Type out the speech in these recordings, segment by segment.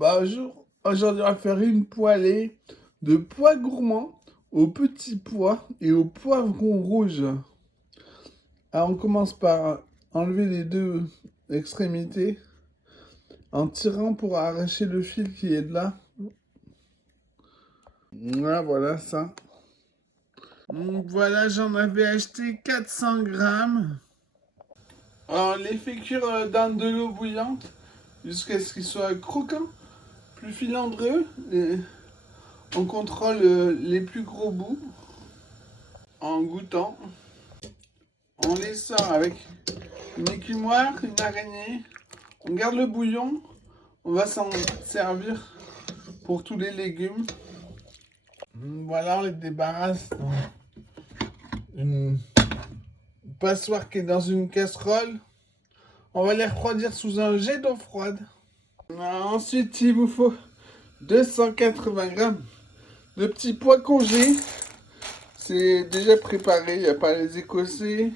Aujourd'hui, on va faire une poêlée de pois gourmands aux petits pois et aux poivrons rouges. Alors, on commence par enlever les deux extrémités en tirant pour arracher le fil qui est de là. Voilà ça. Donc, voilà, j'en avais acheté 400 grammes. Alors, on les fait cuire dans de l'eau bouillante jusqu'à ce qu'ils soient croquants, plus filandreux. On contrôle les plus gros bouts en goûtant. On les sort avec une écumoire, une araignée. On garde le bouillon. On va s'en servir pour tous les légumes. Voilà, on les débarrasse dans une passoire qui est dans une casserole. On va les refroidir sous un jet d'eau froide. Ensuite, il vous faut 280 grammes de petits pois congelés. C'est déjà préparé, il n'y a pas les écossais.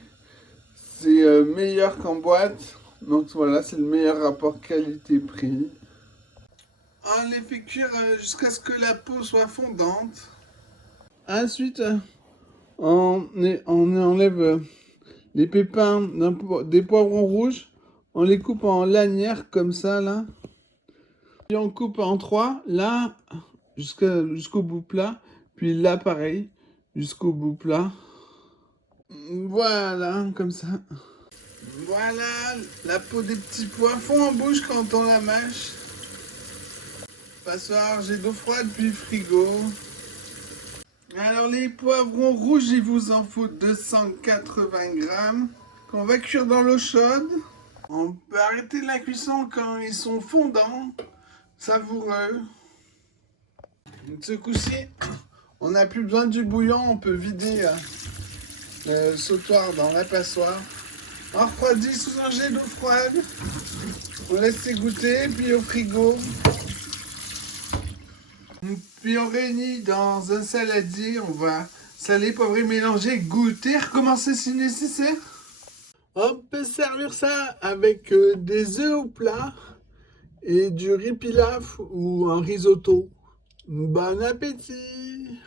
C'est meilleur qu'en boîte. Donc voilà, c'est le meilleur rapport qualité-prix. On les fait cuire jusqu'à ce que la peau soit fondante. Ensuite, on enlève les pépins des poivrons rouges. On les coupe en lanières comme ça, là. Puis on coupe en trois, là, jusqu'au bout plat. Puis là, pareil, jusqu'au bout plat. Voilà, comme ça. Voilà, la peau des petits pois fond en bouche quand on la mâche. Passoire, jet d'eau froide, puis frigo. Alors les poivrons rouges, il vous en faut 280 grammes. Qu'on va cuire dans l'eau chaude. On peut arrêter la cuisson quand ils sont fondants, savoureux. Ce coup-ci, on n'a plus besoin du bouillon, on peut vider le sautoir dans la passoire. On refroidit sous un jet d'eau froide. On laisse égoutter, puis au frigo. Puis on réunit dans un saladier. On va saler, poivrer, mélanger, goûter, recommencer si nécessaire. On peut servir ça avec des œufs au plat et du riz pilaf ou un risotto. Bon appétit!